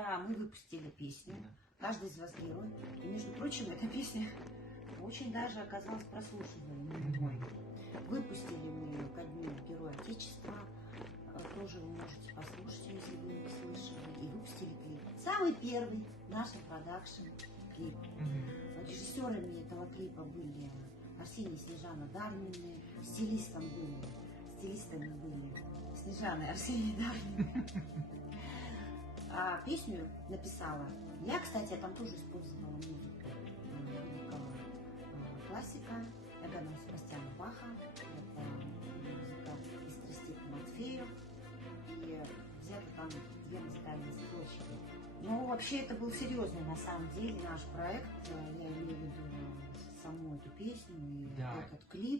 когда мы выпустили песню, каждый из вас герой, и, между прочим, эта песня очень даже оказалась прослушиваемой. Выпустили мы ее ко дню Героя Отечества, тоже вы можете послушать, если вы не слышали, и выпустили клип. Самый первый наш продакшн клип. Режиссерами этого клипа были Арсений и Снежана Дарнины, стилистами были Снежана и Арсений Дарнины. А песню написала я, кстати, я там тоже использовала музыку великого классика Иоганна Себастьяна Баха. Это музыка из «Страстей к Матфею». И взято там 2 музыкальные строчки. Но вообще это был серьезный на самом деле наш проект. Я имею в виду саму эту песню и этот клип.